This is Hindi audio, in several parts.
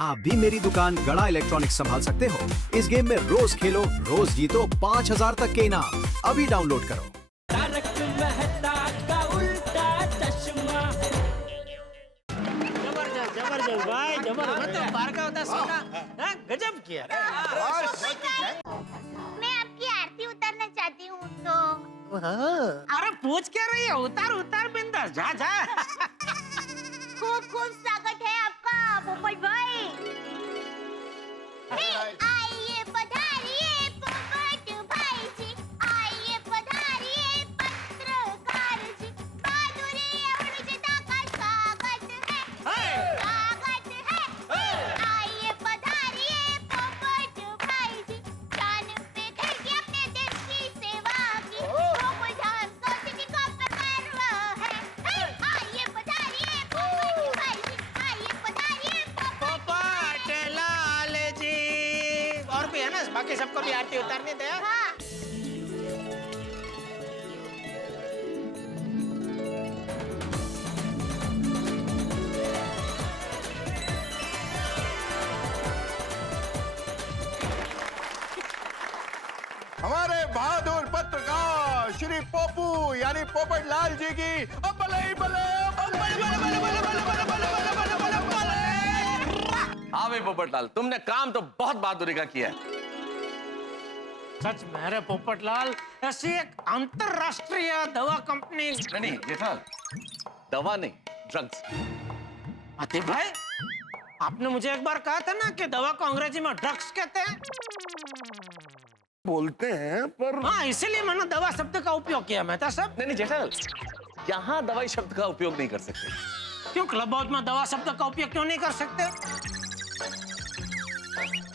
आप भी मेरी दुकान गड़ा इलेक्ट्रॉनिक्स संभाल सकते हो। इस गेम में रोज खेलो, रोज जीतो 5000 तक के इनाम। अभी डाउनलोड करो। तारक मेहता का उल्टा चश्मा। जबरदस्त जबरदस्त भाई जबरदस्त। तो बाहर का होता सोना गजब किया। मैं आपकी आरती उतारना चाहती हूँ तो। अरे पूछ क्या रही है? उतार उतार बिंदास, जा जा। खूब खूब स्वागत है आपका पोपट भाई। आइए पधारिए पोपट भाई जी, आइए पधारिए पत्रकार जी। बहादुरी और विजेता का स्वागत है, स्वागत है। आइए पधारिए पोपट भाई जी, जान पे घर की अपने देश की सेवा की। गोकुलधाम सोसाइटी का पर्व है। आइए पधारिए पोपट भाई जी, आइए पधारिए पोपट लाल जी। और भी है ना, बाकी सबको भी आरती उतारने दे। हाँ। हमारे बहादुर पत्रकार श्री पोपू यानी पोपट लाल जी की बले बले हाँ भाई पोपटलाल, तुमने काम तो बहुत बहादुरी का किया है। सच में रे पोपटलाल, ऐसी एक अंतरराष्ट्रीय दवा कंपनी। नहीं जेठालाल, दवा नहीं, ड्रग्स। अति भाई, आपने मुझे एक बार कहा था ना कि दवा को अंग्रेजी में ड्रग्स कहते हैं। बोलते हैं पर हाँ, इसीलिए मैंने दवा शब्द का उपयोग किया मेहता साहब। नहीं जेठालाल, यहाँ दवाई शब्द का उपयोग नहीं कर सकते। क्यों क्लब हाउस में दवा शब्द का उपयोग क्यों नहीं कर सकते?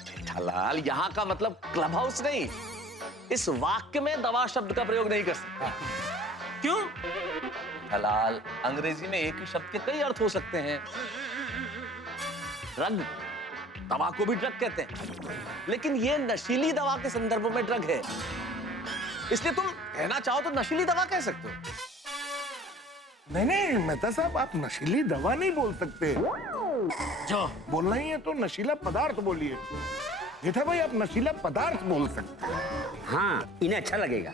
जेठालाल, यहाँ का मतलब क्लब हाउस नहीं, इस वाक्य में दवा शब्द का प्रयोग नहीं कर सकते। क्यों? जेठालाल, अंग्रेजी में एक ही शब्द के कई अर्थ हो सकते हैं। ड्रग, दवा को भी ड्रग कहते हैं, लेकिन ये नशीली दवा के संदर्भ में ड्रग है, इसलिए तुम कहना चाहो तो नशीली दवा कह सकते हो। नहीं नहीं मेहता साहब, आप नशीली दवा नहीं बोल सकते। जो बोलना ही है तो नशीला पदार्थ बोलिए। जेठा भाई, आप नशीला पदार्थ बोल सकते हैं। हाँ, इन्हें अच्छा लगेगा।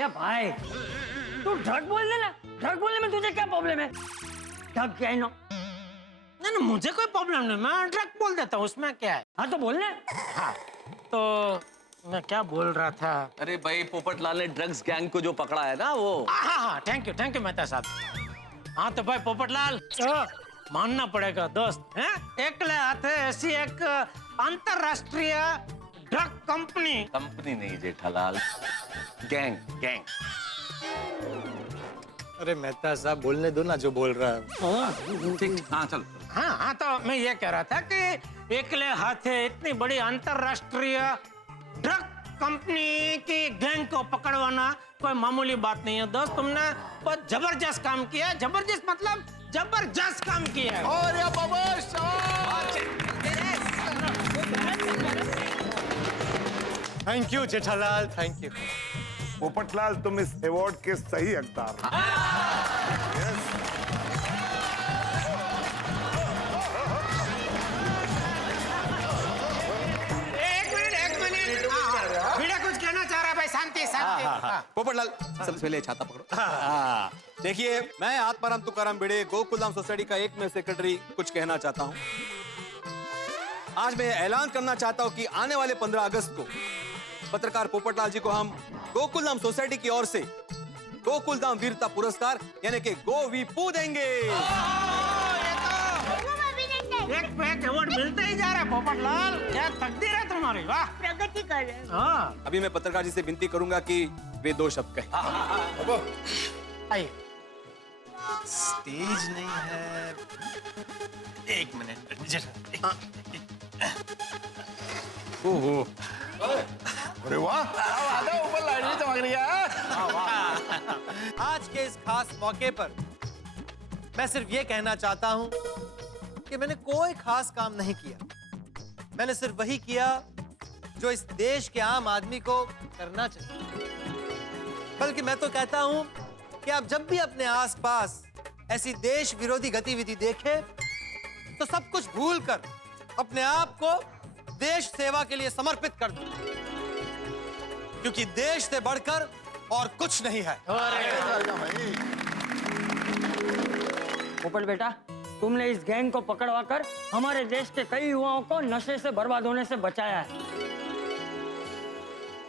या भाई, तू ड्रग बोल देना। ड्रग बोलने में तुझे क्या प्रॉब्लम है? ड्रग क्या है ना? नहीं नहीं, मुझे कोई प्रॉब्लम नहीं, मैं ड्रग बोल देता हूँ, उसमें क्या है। हाँ तो बोलने। हाँ, तो मैं क्या बोल रहा था? अरे भाई, पोपटलाल ने ड्रग्स गैंग को जो पकड़ा है ना, वो। हाँ हाँ, थैंक यू मेहता साहब। हाँ तो भाई पोपटलाल, मानना पड़ेगा दोस्त, हैं? एकले हाथे ऐसी एक अंतरराष्ट्रीय ड्रग कंपनी। कंपनी नहीं जेठालाल, गैंग गैंग। अरे मेहता साहब, बोलने दो ना जो बोल रहा है। ठीक, हाँ चलो। हाँ हाँ, तो मैं ये कह रहा था कि एकले हाथे इतनी बड़ी अंतरराष्ट्रीय ड्रग कंपनी की गैंग को पकड़वाना कोई मामूली बात नहीं है दोस्त। तुमने बहुत जबरदस्त काम किया है। जबरदस्त मतलब जबरदस्त काम किया है। और या बबश, thank you Jethalal, thank you. Popatlal, तुम इस अवार्ड के सही हकदार हो। एक मिनट। वीड़ा कुछ कहना चाह रहा है भाई, शांति शांति। पोपटलाल, सबसे पहले छाता पकड़ो। हाँ, देखिए, मैं आत्माराम तुकाराम भिड़े गोकुलधाम सोसाइटी का एक मैं सेक्रेटरी कुछ कहना चाहता हूँ। आज मैं ऐलान करना चाहता हूँ कि आने वाले 15 अगस्त को पत्रकार पोपटलाल जी को हम गोकुलधाम सोसाइटी की ओर से गोकुलधाम वीरता पुरस्कार यानी कि गोवीपू देंगे। एक पे एक अवार्ड मिलता ही जा रहा है पोपटलाल, क्या तकदीर है तुम्हारी, वाह। प्रगति कर रहे हैं। हाँ, अभी मैं पत्रकार जी से विनती करूंगा कि वे 2 शब्द कहें। आइए। स्टेज नहीं है, 1 मिनट। ओहो, अरे वाह, आधा ऊपर लाइट भी चमक रही है। आज के इस खास मौके पर मैं सिर्फ ये कहना चाहता हूं कि मैंने कोई खास काम नहीं किया। मैंने सिर्फ वही किया जो इस देश के आम आदमी को करना चाहिए। बल्कि मैं तो कहता हूं कि आप जब भी अपने आसपास ऐसी देश विरोधी गतिविधि देखें तो सब कुछ भूल कर अपने आप को देश सेवा के लिए समर्पित कर दूं, क्योंकि देश से बढ़कर और कुछ नहीं है। पोपट बेटा, तुमने इस गैंग को पकड़वाकर हमारे देश के कई युवाओं को नशे से बर्बाद होने से बचाया है।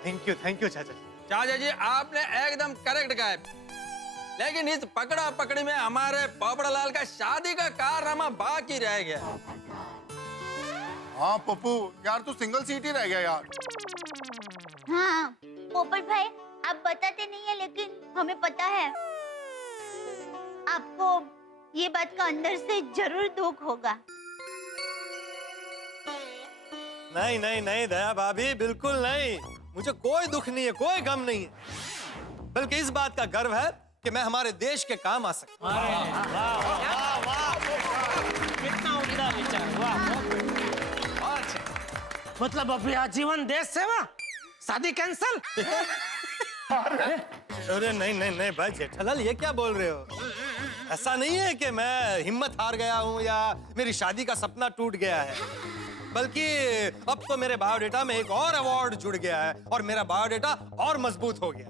थैंक यू चाचा। चाचा जी आपने एकदम करेक्ट कहा है, लेकिन इस पकड़ा पकड़ी में हमारे पोपड़लाल का शादी का कारनामा बाकी रह गया। हाँ पप्पू यार, तू सिंगल सीट ही रह गया यार। हाँ पोपट भाई, आप बताते नहीं है लेकिन हमें पता है। आपको ये बात का अंदर से जरूर दुख होगा। नहीं नहीं नहीं दया भाभी, बिल्कुल नहीं। मुझे कोई दुख नहीं है, कोई गम नहीं है, बल्कि इस बात का गर्व है कि मैं हमारे देश के काम आ सकता हूं। कितना उम्दा विचार, वाह। मतलब अभी आजीवन देश सेवा, शादी कैंसल। अरे नहीं नहीं नहीं भाई जेठालाल, ये क्या बोल रहे हो? ऐसा नहीं है कि मैं हिम्मत हार गया हूँ या मेरी शादी का सपना टूट गया है, बल्कि अब तो मेरे बायोडेटा में एक और अवार्ड जुड़ गया है और मेरा बायोडेटा और मजबूत हो गया।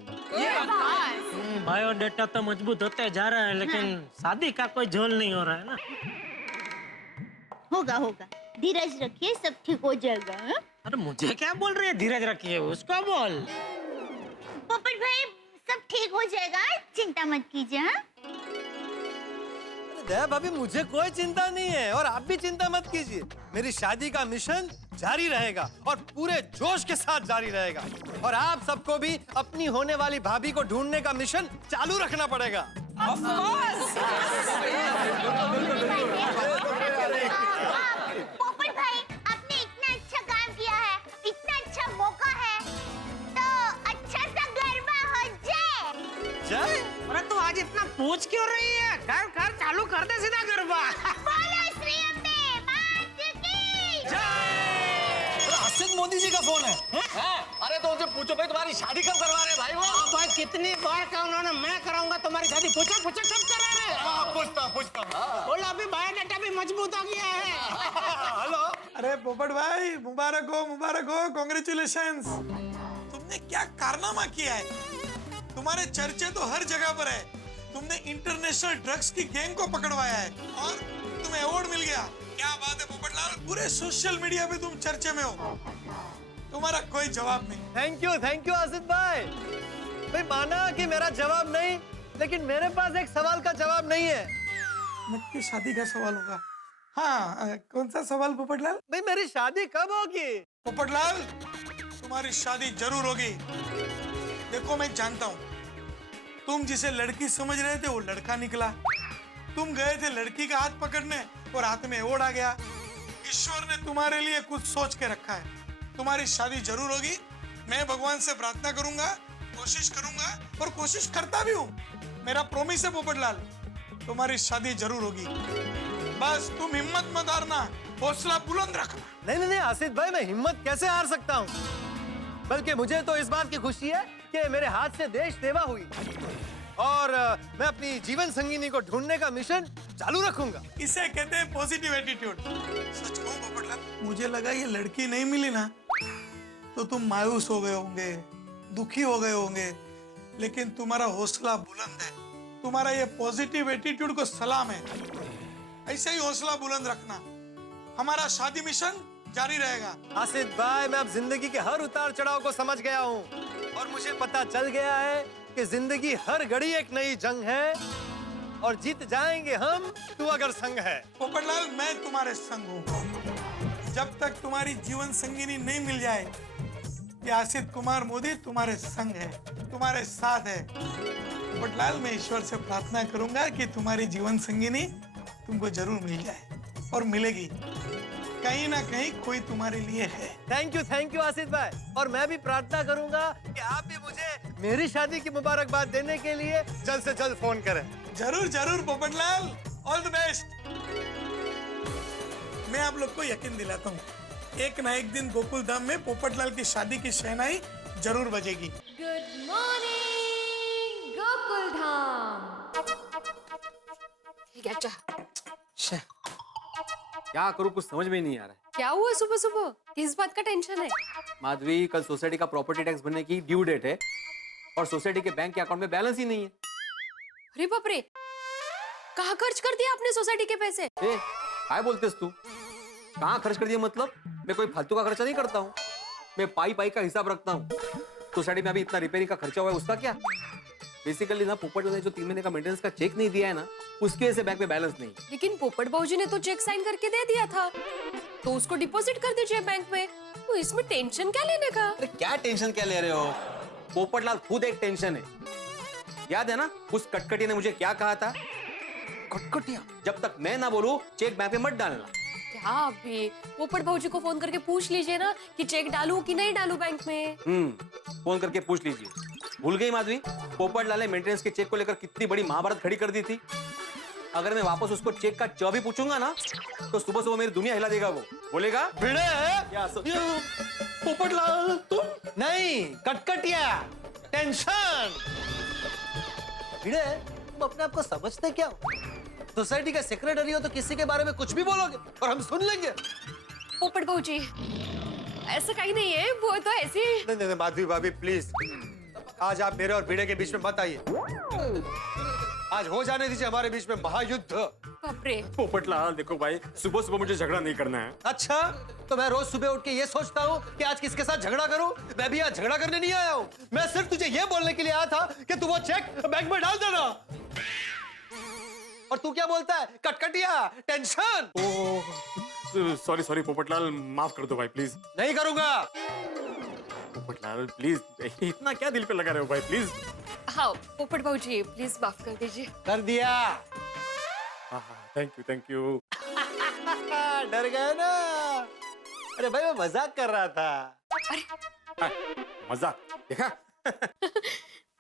बायोडेटा तो मजबूत होते जा रहा है, लेकिन शादी का कोई झोल नहीं हो रहा है ना। होगा होगा, धीरज रखिए, सब ठीक हो जाएगा। हाँ? अरे मुझे क्या बोल रही है? धीरज रखिए, उसको बोल। पोपट भाई सब ठीक हो जाएगा, चिंता मत कीजिए। हाँ? दया भाभी, मुझे कोई चिंता नहीं है और आप भी चिंता मत कीजिए। मेरी शादी का मिशन जारी रहेगा और पूरे जोश के साथ जारी रहेगा, और आप सबको भी अपनी होने वाली भाभी को ढूंढने का मिशन चालू रखना पड़ेगा। पोपट भाई, आपने इतना अच्छा काम किया है, इतना अच्छा मौका है, तो अच्छा सा गरबा हो जाए। जय। अरे तू आज इतना पूछ क्यों रही है? कर चालू कर दे सीधा गरबा। बोलो श्री अम्बे मात की आसिफ मोदी जी का फोन है। अरे तो उनसे पूछो भाई, तुम्हारी शादी कब करवा रहे भाई? वो भाई कितनी बार कहा उन्होंने, मैं कराऊंगा तुम्हारी शादी। पूछो कब करा रहे? पूछता। बोला अभी बायोडाटा भी मजबूत हो गया है। हेलो। अरे पोपट भाई, मुबारक हो, कॉन्ग्रेचुलेशंस। तुमने क्या कारनामा किया है, तुम्हारे चर्चे तो हर जगह पर है। तुमने इंटरनेशनल ड्रग्स की गैंग को पकड़वाया है और तुम्हें अवार्ड मिल गया। क्या बात है पोपटलाल, पूरे सोशल मीडिया पे तुम चर्चे में हो, तुम्हारा कोई जवाब नहीं। थैंक यू आसिफ भाई। भाई माना कि मेरा जवाब नहीं, लेकिन मेरे पास एक सवाल का जवाब नहीं है। नक्की शादी का सवाल होगा। हाँ, कौन सा सवाल पोपटलाल? भाई मेरी शादी कब होगी? पोपटलाल, तुम्हारी शादी जरूर होगी। देखो मैं जानता हूँ, तुम जिसे लड़की समझ रहे थे वो लड़का निकला। तुम गए थे लड़की का हाथ पकड़ने और हाथ में अवार्ड आ गया। ईश्वर ने तुम्हारे लिए कुछ सोच के रखा है, तुम्हारी शादी जरूर होगी। मैं भगवान से प्रार्थना करूंगा, कोशिश करूंगा और कोशिश करता भी हूँ। मेरा प्रॉमिस है पोपटलाल, तुम्हारी शादी जरूर होगी। बस तुम हिम्मत मत हारना, हौसला बुलंद रखना। नहीं आसिफ भाई, मैं हिम्मत कैसे हार सकता हूँ? बल्कि मुझे तो इस बात की खुशी है कि मेरे हाथ से देश सेवा हुई और मैं अपनी जीवन संगिनी को ढूंढने का मिशन चालू रखूंगा। इसे कहते हैं पॉजिटिव एटीट्यूड। सच कहूं पोपटलाल, मुझे लगा ये लड़की नहीं मिली ना तो तुम मायूस हो गए होंगे, दुखी हो गए होंगे, लेकिन तुम्हारा हौसला बुलंद है। तुम्हारा ये पॉजिटिव एटीट्यूड को सलाम है। ऐसे ही हौसला बुलंद रखना, हमारा शादी मिशन जारी रहेगा। आसिफ भाई, मैं अब जिंदगी के हर उतार चढ़ाव को समझ गया हूँ और मुझे पता चल गया है कि जिंदगी हर घड़ी एक नई जंग है और जीत जाएंगे हम, तू अगर संग है। पोपटलाल, मैं तुम्हारे संग हूँ। जब तक तुम्हारी जीवन संगिनी नहीं मिल जाए, ये आसिफ कुमार मोदी तुम्हारे संग है, तुम्हारे साथ है। पोपटलाल, मैं ईश्वर से प्रार्थना करूंगा कि तुम्हारी जीवन संगिनी तुमको जरूर मिल जाए और मिलेगी। कहीं ना कहीं कोई तुम्हारे लिए है। थैंक यू आसिफ भाई। और मैं भी प्रार्थना करूंगा कि आप भी मुझे मेरी शादी की मुबारकबाद देने के लिए जल्द से जल्द फोन करें। जरूर पोपटलाल, ऑल द बेस्ट। मैं आप लोग को यकीन दिलाता हूँ, एक ना एक दिन गोकुल धाम में पोपटलाल की शादी की शहनाई जरूर बजेगी। Good morning Gokul Dham. ठीक है, अच्छा। क्या करूँ कुछ समझ में ही नहीं आ रहा है। क्या हुआ सुबह सुबह? किस बात का टेंशन है? माधवी, कल सोसाइटी का प्रॉपर्टी टैक्स भरने की ड्यू डेट है और सोसाइटी के बैंक के अकाउंट में बैलेंस ही नहीं है। अरे बाप रे, कहाँ खर्च कर दिया आपने सोसाइटी के पैसे? ए, काय बोलतेस तू? कहाँ खर्च कर दिया मतलब? मैं कोई फालतू का खर्चा नहीं करता हूँ। मैं पाई पाई का हिसाब रखता हूँ। सोसाइटी में अभी इतना रिपेयरिंग का खर्चा हुआ है, उसका क्या? बेसिकली ना पोपट ने जो 3 महीने का मेंटेनेंस का चेक नहीं दिया है ना, उसके वजह से बैंक में बैलेंस नहीं। लेकिन पोपट बाबूजी ने तो चेक साइन करके दे दिया था, तो उसको डिपॉजिट कर दीजिए बैंक में। तो इसमें टेंशन क्या लेने का? अरे क्या टेंशन क्या ले रहे हो? पोपटलाल खुद एक टेंशन है। याद है ना उस कटकटी ने मुझे क्या कहा था? कटकटिया, जब तक मैं ना बोलूं चेक बैंक में मत डालना। क्या अभी पोपट बाबूजी को फोन करके पूछ लीजिए ना कि चेक डालूं कि नहीं डालूं बैंक में। फोन करके पूछ लीजिए। भूल गई माधवी, पोपटलाल ने मेंटेनेंस के चेक को लेकर कितनी बड़ी महाभारत खड़ी कर दी थी। अगर मैं वापस उसको चेक का च भी पूछूंगा ना, तो सुबह सुबह मेरी दुनिया हिला देगा। वो बोलेगा पोपटलाल तुम नहीं, कटकटिया, टेंशन। भिड़े, तुम अपने आप को समझते क्या हो? सोसाइटी का सेक्रेटरी हो तो किसी के बारे में कुछ भी बोलोगे और हम सुन लेंगे। पोपट बाबूजी, ऐसा कहीं नहीं है, वो तो ऐसे ही। नहीं नहीं माधवी भाभी प्लीज, आज आप मेरे और भिड़े के बीच में मत आइए। आज हो जाने दीजिए हमारे बीच में महायुद्ध। बाप रे। पोपटलाल देखो भाई, सुबह सुबह मुझे झगड़ा नहीं करना है। अच्छा, तो मैं रोज सुबह उठ के ये सोचता हूँ कि आज किसके साथ झगड़ा करूं? मैं भी आज झगड़ा करने नहीं आया हूँ। मैं सिर्फ तुझे ये बोलने के लिए आया था कि तू वो चेक बैंक में डाल देना। और तू क्या बोलता है? कटकटिया, टेंशन। सॉरी सॉरी पोपटलाल, माफ कर दो भाई प्लीज। नहीं करूंगा। पोपटलाल प्लीज, इतना क्या दिल पे लगा रहे हो भाई प्लीज। हाँ पोपट बाबूजी प्लीज माफ कर दीजिए। कर दिया। Thank you thank you. डर गए ना? अरे भाई मैं मजाक कर रहा था। मजाक देखा?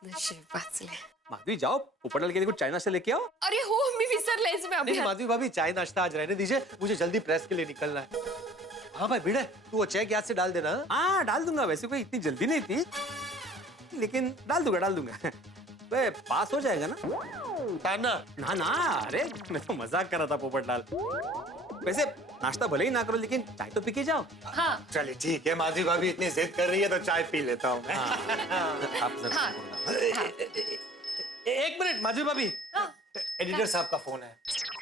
नशीब वाचले। माधवी जाओ, पोपटलाल के लिए कुछ चाइना से लेके आओ। अरे हो, मी विसरले इसमें अभी। नहीं माधवी भाभी, चाय नाश्ता आज रहने दीजिए, मुझे जल्दी प्रेस के लिए निकलना है। हाँ भाई भिड़े, तू वो चेक याद से डाल देना। हाँ डाल दूंगा, वैसे कोई इतनी जल्दी नहीं थी, लेकिन डाल दूंगा। वे पास हो जाएगा ना? ना ना, अरे मैं तो मजाक कर रहा था पोपटलाल। वैसे नाश्ता भले ही ना करो, लेकिन चाय तो पी के जाओ। हाँ चलिए ठीक है, माधवी भाभी इतनी जिद कर रही है तो चाय पी लेता हूँ मैं। आप जरा एक मिनट माधवी भाभी, एडिटर साहब का फोन है।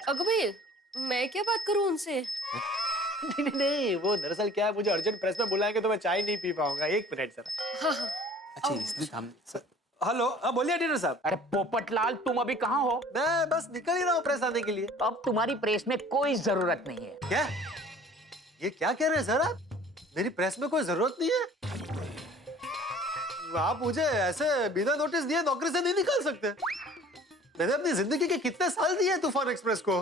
अगो भाई, मैं क्या बात करूं उनसे? नहीं, वो दरअसल क्या है, मुझे अर्जेंट प्रेस में बुलाएंगे तो मैं चाय नहीं पी पाऊंगा। एक मिनट जरा। हाँ हाँ। अच्छा इसलिए हम हेलो, हाँ बोलिए एडिटर साहब। अरे पोपटलाल, तुम अभी कहाँ हो? मैं बस निकल ही रहा हूँ प्रेस आने के लिए। अब तुम्हारी प्रेस में कोई जरूरत नहीं है। क्या? ये क्या कह रहे हैं सर आप? मेरी प्रेस में कोई जरूरत नहीं है? आप मुझे ऐसे बिना नोटिस दिए नौकरी से नहीं निकाल सकते। मैंने अपनी जिंदगी के कितने साल दिए तूफान एक्सप्रेस को।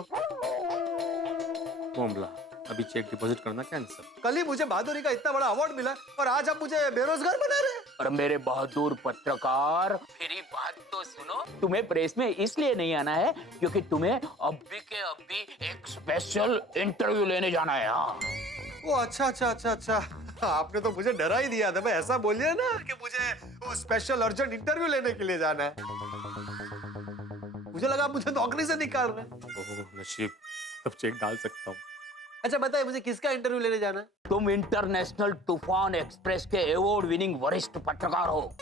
बोमला, अभी चेक डिपॉजिट करना कैंसिल। कल ही मुझे बहादुरी का इतना बड़ा अवार्ड मिला और आज आप मुझे बेरोजगार बना रहे हैं। और मेरे बहादुर पत्रकार, मेरी बात तो सुनो। तुम्हें प्रेस में इसलिए नहीं आना है क्योंकि तुम्हें अभी के अभी एक स्पेशल इंटरव्यू लेने जाना है। हाँ। वो अच्छा। आपने तो मुझे डरा ही दिया था। मैं ऐसा बोलिए ना कि मुझे वो स्पेशल अर्जेंट इंटरव्यू लेने के लिए जाना है। मुझे लगा आप मुझे नौकरी से निकाल रहे हैं। नशीब, अब चेक डाल सकता हूँ। अच्छा बताइए, मुझे किसका इंटरव्यू लेने जाना है? तुम इंटरनेशनल तूफान एक्सप्रेस के अवार्ड विनिंग वरिष्ठ पत्रकार हो,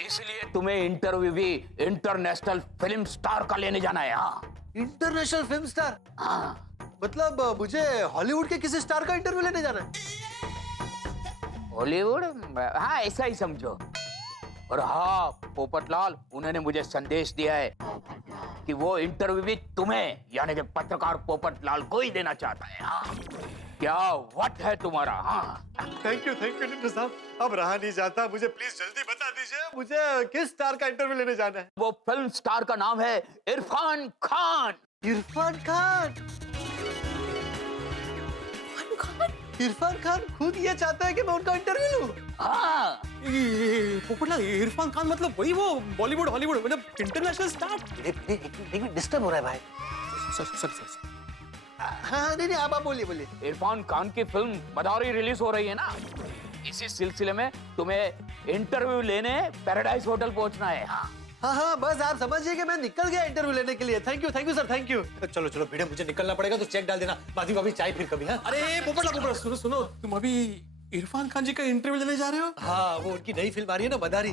इसलिए तुम्हें इंटरव्यू भी इंटरनेशनल फिल्म स्टार का लेने जाना है। हाँ। International film star? हाँ। मतलब मुझे हॉलीवुड के किसी स्टार का इंटरव्यू लेने जाना है? हॉलीवुड? हाँ ऐसा ही समझो। और हाँ पोपटलाल, उन्होंने मुझे संदेश दिया है कि वो इंटरव्यू भी तुम्हें यानी कि पत्रकार पोपटलाल को ही देना चाहता है। हाँ। क्या वट है तुम्हारा? हाँ। थैंक यू एडिटर साहब। अब रहा नहीं जाता, मुझे प्लीज जल्दी बता दीजिए मुझे किस स्टार का इंटरव्यू लेने जाना है? वो फिल्म स्टार का नाम है इरफान खान। इरफान खान? इरफान खान खुद ये चाहता है कि मैं उनका इंटरव्यू लूं? हाँ। पोपटलाल, इरफान खान मतलब वही वो बॉलीवुड हॉलीवुड मतलब इंटरनेशनल स्टार। एक डिस्टर्ब हो रहा है भाई। सॉरी। हाँ नहीं आप बोलिए। इरफान खान की फिल्म मदारी रिलीज हो रही है ना, इसी सिलसिले में तुम्हें इंटरव्यू लेने पैराडाइज होटल पहुंचना है। हाँ। हाँ हाँ बस आप समझिए कि मैं निकल गया इंटरव्यू लेने के लिए। Thank you sir, thank you. चलो चलो भिड़े, मुझे निकलना पड़ेगा तो चेक डाल देना। भाभी भाभी चाय फिर कभी। हाँ अरे पोपटलाल सुनो सुनो, तुम अभी इरफान खान जी का इंटरव्यू लेने जा रहे हो? हाँ, वो उनकी नई फिल्म आ रही है ना मदारी,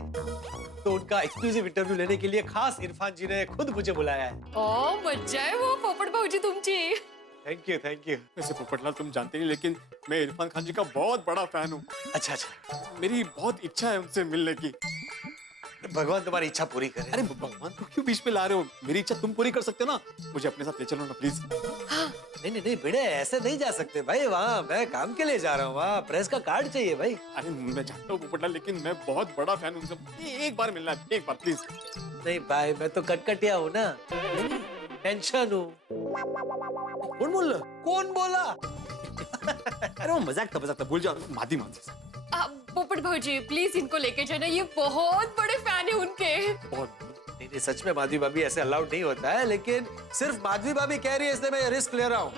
तो उनका एक्सक्लूसिव इंटरव्यू लेने के लिए खास इरफान जी ने खुद मुझे बुलाया है। ओ मज्जा आहे वो पोपट भाऊजी तुमची। Thank you thank you. वैसे पोपटलाल तुम जानते नहीं, लेकिन मैं इरफान खान जी का बहुत बड़ा फैन हूँ। अच्छा अच्छा, मेरी बहुत इच्छा है उनसे मिलने की। भगवान तुम्हारी इच्छा पूरी करे। अरे भगवान को क्यों बीच में ला रहे हो? मेरी इच्छा तुम पूरी कर सकते हो ना, मुझे अपने साथ ले चलो ना प्लीज। नहीं नहीं नहीं भिड़े, ऐसे नहीं जा सकते भाई, वहाँ मैं काम के लिए जा रहा हूँ, वहाँ प्रेस का कार्ड चाहिए भाई। अरे मैं जानता हूँ पोपटलाल, लेकिन मैं बहुत बड़ा फैन हूँ उनसे। एक बार मिलना है, एक बार प्लीज। नहीं भाई, मैं तो कटकटिया हूँ ना, टेंशन हूँ। कौन बोला? कौन बोला? अरे वो मजाक था, भूल जाओ। मादी पोपट भाऊजी प्लीज इनको लेके जाना, ये बहुत बड़े फैन है उनके। बहुत। नहीं नहीं, सच में माधवी भाभी ऐसे अलाउड नहीं होता है, लेकिन सिर्फ माधवी भाभी कह रही है इसलिए मैं ये रिस्क ले रहा हूँ।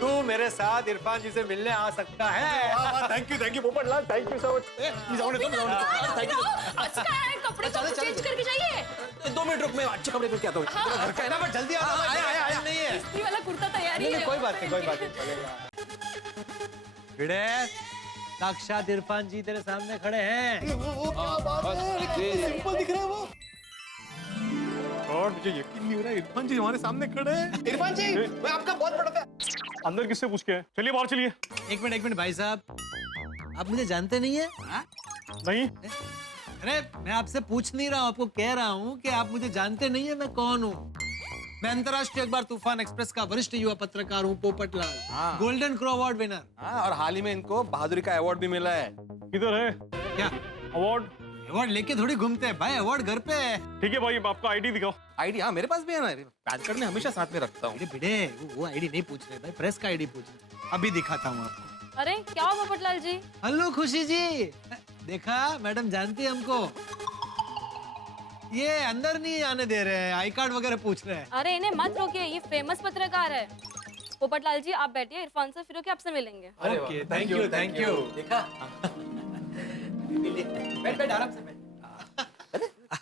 तू मेरे साथ इरफान जी से मिलने आ सकता है। Thank you Popatlal, thank you so much. Thank you. अच्छा है, कपड़े तो चेंज करके जाइए। 2 मिनट रुक, मैं अच्छे कपड़े पहन के आता हूँ। हाँ। घर का है ना, बस जल्दी आओ। आया नहीं है। इस्त्री वाला कुर्ता तैयारी नहीं है। नहीं, कोई बात नहीं, कोई बात नहीं, चलेगा। भिड़े, साक्षात इरफान जी तेरे सामने खड़े हैं। सिंपल दिख रहा है वो। और मुझे यकीन नहीं हो रहा है इरफान जी हमारे सामने खड़े हैं। इरफान जी, मैं आपका बहुत बड़ा फैन। अंदर किससे पूछ के? चलिए बाहर चलिए। एक मिनट भाई साहब, आप मुझे जानते नहीं है? नहीं। अरे मैं आपसे पूछ नहीं रहा हूँ, आपको कह रहा हूँ कि आप मुझे जानते नहीं है मैं कौन हूँ। मैं अंतर्राष्ट्रीय अखबार तूफान एक्सप्रेस का वरिष्ठ युवा पत्रकार हूँ, Popatlal, golden crow award winner. और हाल ही में इनको बहादुरी का अवार्ड भी मिला है। किधर है क्या अवार्ड? अवार्ड लेके थोड़ी घूमते हैं भाई, अवार्ड घर पे है। ठीक है भाई, आपका आईडी दिखाओ। आईडी? हाँ मेरे पास भी है ना, पैन कार्ड में हमेशा साथ में रखता हूँ। भिड़े, वो आईडी नहीं पूछ रहे भाई, प्रेस का आईडी पूछ रहे। अभी दिखाता हूँ आपको। अरे क्या हुआ पोपटलाल जी? हेलो खुशी जी, देखा मैडम जानती है हमको। ये अंदर नहीं आने दे रहे हैं, आई कार्ड वगैरह पूछ रहे हैं। अरे इन्हें मत रोकिए, ये फेमस पत्रकार है। पोपटलाल जी आप बैठिए, इरफान से फिर होके आपसे मिलेंगे। Okay, thank you thank you. देखा, बैठ बैठ आराम से बैठ।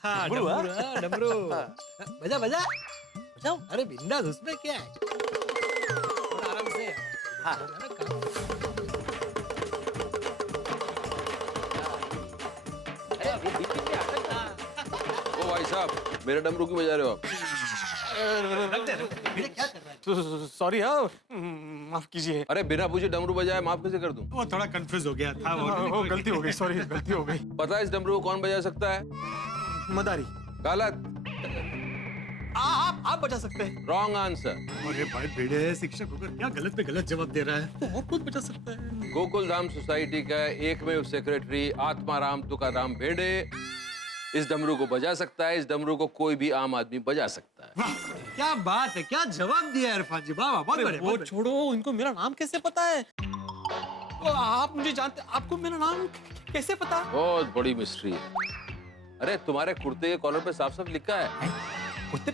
हाँ, डमरू बजा बजा बजाओ। अरे बिंदास, उसमें क्या है, थोड़ा आराम से। हाँ ओ भाई साहब, मेरे डमरू क्यों बजा रहे हो आप? क्या कर रहा है? सॉरी, हाँ माफ कीजिए। अरे बिना पूछे डमरू बजाए माफ कैसे कर दूं? वो थोड़ा कंफ्यूज हो गया था, वो गलती हो गई, सॉरी गलती हो गई। पता है इस डमरू को कौन बजा सकता है? मदारी। गलत। आप बचा सकते हैं। Wrong answer. अरे भाई भिड़े, शिक्षक होकर क्या गलत पे गलत जवाब दे रहा है। वो खुद बचा सकता है। गोकुल धाम सोसाइटी का एकमेव सेक्रेटरी आत्माराम तुकाराम भेड़े इस डमरू को बजा सकता है। इस डमरू को कोई भी आम आदमी बजा सकता है। वाह, क्या बात है, क्या जवाब दिया इरफान जी, वाह वाह, बहुत बढ़िया। वो छोड़ो, इनको मेरा नाम कैसे पता है? आप मुझे जानते, आपको मेरा नाम कैसे पता? बहुत बड़ी मिस्ट्री है। अरे तुम्हारे कुर्ते के कॉलर पे साफ साफ लिखा है। कुर्ते?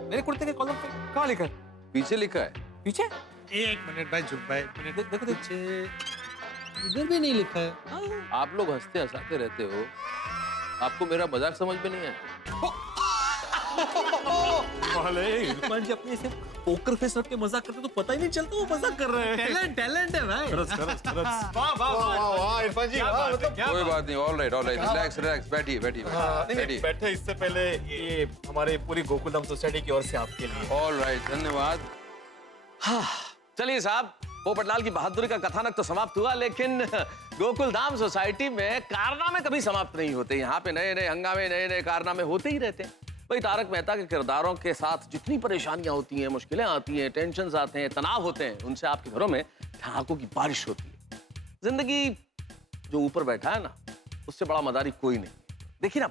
मेरे कुर्ते के कॉलर पे कहाँ लिखा है? पीछे लिखा है। पीछे? एक मिनट भाई, चुप भाई, एक मिनट, देखो पीछे इधर भी नहीं लिखा है। आप लोग हंसते हंसाते रहते हो, आपको मेरा मजाक समझ में नहीं आया? इरफान जी अपने ऐसे पोकर फेस रख के मजाक करते तो पता ही नहीं चलता वो मजाक कर रहे हैं। टैलेंट है भाई। वाह वाह वाह इरफान जी, मतलब कोई बात नहीं, ऑल राइट रिलैक्स रिलैक्स, बैठिए बैठिए बैठिए। बैठे, इससे पहले ये हमारे पूरी गोकुलधाम सोसाइटी की ओर से आपके लिए। ऑल राइट, धन्यवाद। हाँ चलिए साहब, पोपटलाल की बहादुरी का कथानक तो समाप्त हुआ, लेकिन गोकुलधाम सोसाइटी में कारनामे कभी समाप्त नहीं होते। यहाँ पे नए नए हंगामे, नए नए कारनामे होते ही रहते हैं। भाई तारक मेहता के किरदारों के साथ जितनी परेशानियां होती हैं, मुश्किलें आती हैं, टेंशन आते हैं, तनाव होते हैं, उनसे आपके घरों में ठहाकों की बारिश होती है। जिंदगी जो ऊपर बैठा है ना, उससे बड़ा मदारी कोई नहीं। देखिए ना,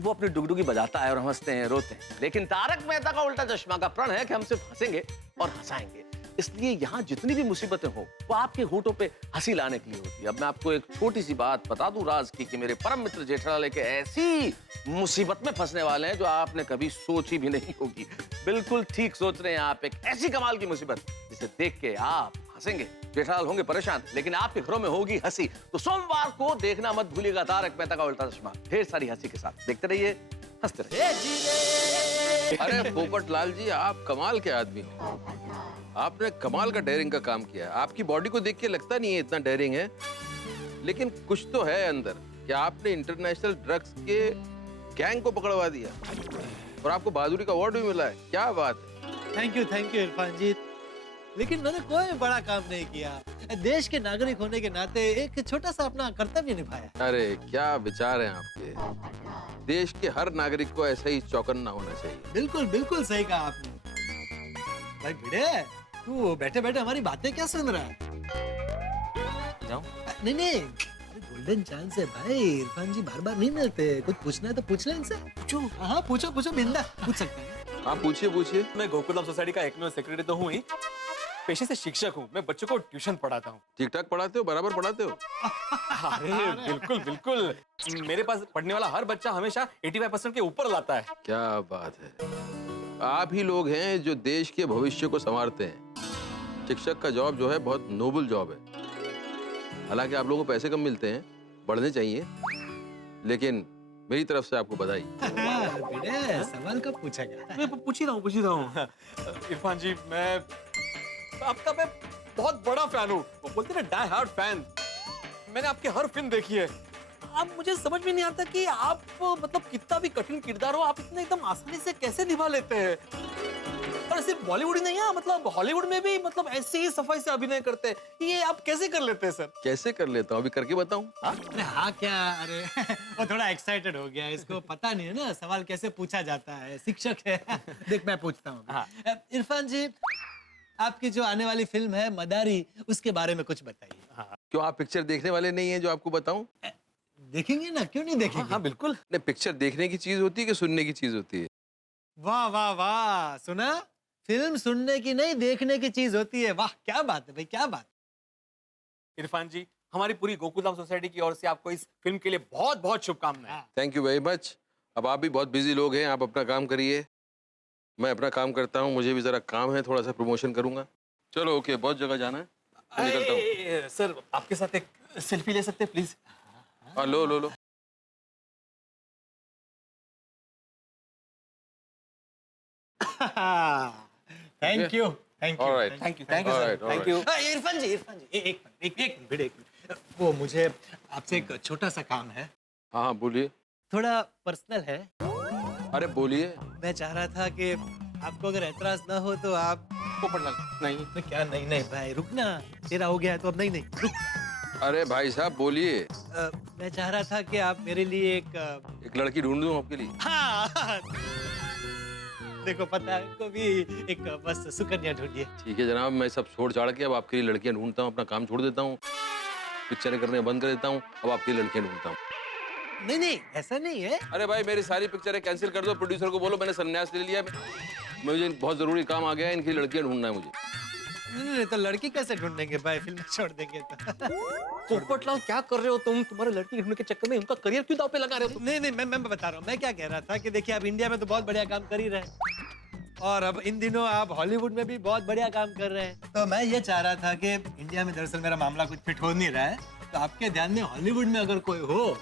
वो अपनी डुगडुगी बजाता है और हम हंसते हैं, रोते हैं, लेकिन तारक मेहता का उल्टा चश्मा का प्रण है कि हम सिर्फ हंसेंगे और हंसाएंगे। इसलिए यहाँ जितनी भी मुसीबतें हो, वो आपके होठों पे हंसी लाने के लिए होती है। अब मैं आपको एक छोटी सी बात बता दूं राज की, कि मेरे परम मित्र जेठालाल एक ऐसी मुसीबत में फंसने वाले हैं जो आपने कभी सोची भी नहीं होगी। बिल्कुल ठीक सोच रहे हैं आप, एक ऐसी कमाल की मुसीबत जिसे देख के आप हंसेंगे, जेठालाल होंगे परेशान, लेकिन आपके घरों में होगी हंसी। तो सोमवार को देखना मत भूलिएगा तारक मेहता का उल्टा चश्मा, ढेर सारी हंसी के साथ। देखते रहिए, हंसते रहिए। अरे पोपटलाल जी, आप कमाल के आदमी हो। आपने कमाल का डेयरिंग का काम किया है। आपकी बॉडी को देख के लगता नहीं है इतना डेयरिंग है, लेकिन कुछ तो है अंदर कि आपने इंटरनेशनल ड्रग्स के गैंग को पकड़वा दिया और आपको बहादुरी का अवार्ड भी मिला है। क्या बात है। थैंक यू इरफान जी। लेकिन मैंने कोई बड़ा काम नहीं किया। देश के नागरिक होने के नाते एक छोटा सा अपना कर्तव्य निभाया। अरे क्या विचार हैं आपके। देश के हर नागरिक को ऐसा ही चौकन्ना होना चाहिए। बिल्कुल बिल्कुल सही कहा आपने। भाई भिड़े, तू बैठे बैठे हमारी बातें क्या सुन रहा है? जाऊं? नहीं, गोल्डन चांस है भाई। इरफान जी बार बार नहीं मिलते। कुछ पूछना है तो पूछ ले इनसे। पूछो। हाँ पूछो बिंदा, पूछ सकते हैं। आप पूछिए। मैं गोकुलधाम सोसाइटी का एकमेव सेक्रेटरी तो हूँ ही, पेशे से शिक्षक हूँ। मैं बच्चों को ट्यूशन पढ़ाता हूँ। ठीक ठाक पढ़ाते हो, बराबर पढ़ाते हो? अरे बिल्कुल। मेरे पास पढ़ने वाला हर बच्चा हमेशा 85% के ऊपर लाता है। क्या बात है। आप ही लोग हैं जो देश के भविष्य को संवारते हैं। शिक्षक का जॉब जो है बहुत नोबल जॉब है। हालांकि आप लोगों को पैसे कम मिलते हैं, बढ़ने चाहिए, लेकिन मेरी तरफ से आपको बधाई। बेटे सवाल कब पूछेगा? मैं पूछ ही रहा हूँ। इरफान जी, मैं बहुत बड़ा फैन हूँ। वो बोलते हैं ना, डाई हार्ड फैन। मैंने आपकी हर फिल्म देखी है। आप मुझे समझ में नहीं आता कि आप मतलब कितना भी कठिन किरदार हो, आप इतने एकदम आसानी से कैसे निभा लेते हैं। और सिर्फ बॉलीवुड ही नहीं है, मतलब हॉलीवुड में भी मतलब ऐसे ही सफाई से अभिनय करते हैं। ये आप कैसे कर लेते हैं सर? कैसे कर लेता हूँ, अभी करके बताऊं? अरे हाँ क्या, अरे वो थोड़ा एक्साइटेड हो गया। इसको पता नहीं है ना सवाल कैसे पूछा जाता है। शिक्षक है। देख मैं पूछता हूँ। इरफान जी, आपकी जो आने वाली फिल्म है मदारी, उसके बारे में कुछ बताइए। क्यों आप पिक्चर देखने वाले नहीं हैं जो आपको बताऊं? देखेंगे ना, क्यों नहीं देखेंगे? हाँ बिल्कुल। नहीं, पिक्चर देखने की चीज होती है कि सुनने की चीज होती है? वाह वाह वाह, सुना? फिल्म सुनने की नहीं, देखने की चीज होती है। वाह क्या बात है भाई, क्या बात। इरफान जी, हमारी पूरी गोकुलधाम सोसाइटी की ओर से आपको इस फिल्म के लिए बहुत बहुत शुभकामनाएं। Thank you very much. अब आप भी बहुत बिजी लोग हैं, आप अपना काम करिए, मैं अपना काम करता हूँ। मुझे भी जरा काम है, थोड़ा सा प्रमोशन करूंगा। चलो ओके, बहुत जगह जाना है, मैं निकलता हूँ। सर आपके साथ एक सेल्फी ले सकते हैं प्लीज? हाँ लो। Thank you. Alright. Thank you sir. Thank you. Irfan ji एक मिनट। वो मुझे आपसे एक छोटा सा काम है। हाँ बोलिए। थोड़ा पर्सनल है। अरे बोलिए। मैं चाह रहा था कि आपको अगर एतराज ना हो तो आप नहीं तो क्या? नहीं भाई रुक ना, तेरा हो गया है तो अब नहीं रुक। अरे भाई साहब बोलिए। मैं चाह रहा था कि आप मेरे लिए एक लड़की ढूंढ दूं आपके लिए? हाँ देखो पता है को भी एक बस सुकन्या ढूंढिए। ठीक है जनाब, मैं सब छोड़ छाड़ के अब आपके लिए लड़कियां ढूंढता हूँ। अपना काम छोड़ देता हूँ, पिक्चरें करने बंद कर देता हूँ, अब आपके लिए लड़कियां ढूंढता हूँ। नहीं ऐसा नहीं है। अरे भाई मेरी सारी पिक्चरें कैंसिल कर दो, प्रोड्यूसर को बोलो मैंने संन्यास ले लिया। मुझे बहुत जरूरी काम आ गया है, इनकी लड़कियां ढूंढना है मुझे। नहीं तो लड़की कैसे ढूंढेंगे भाई, फिल्म छोड़ देंगे तो। पोपटलाल क्या कर रहे हो तुम? तुम्हारे लड़की ढूंढने के चक्कर में उनका करियर क्यों दांव पे लगा रहे हो तुम? नहीं मैं बता रहा हूँ। मैं क्या कह रहा था कि देखिए आप इंडिया में तो बहुत बढ़िया काम कर ही रहे हैं, और अब इन दिनों आप हॉलीवुड में भी बहुत बढ़िया काम कर रहे हैं। तो मैं ये चाह रहा था कि इंडिया में दरअसल मेरा मामला कुछ फिट हो नहीं रहा है, तो आपके ध्यान में हॉलीवुड में अगर कोई हो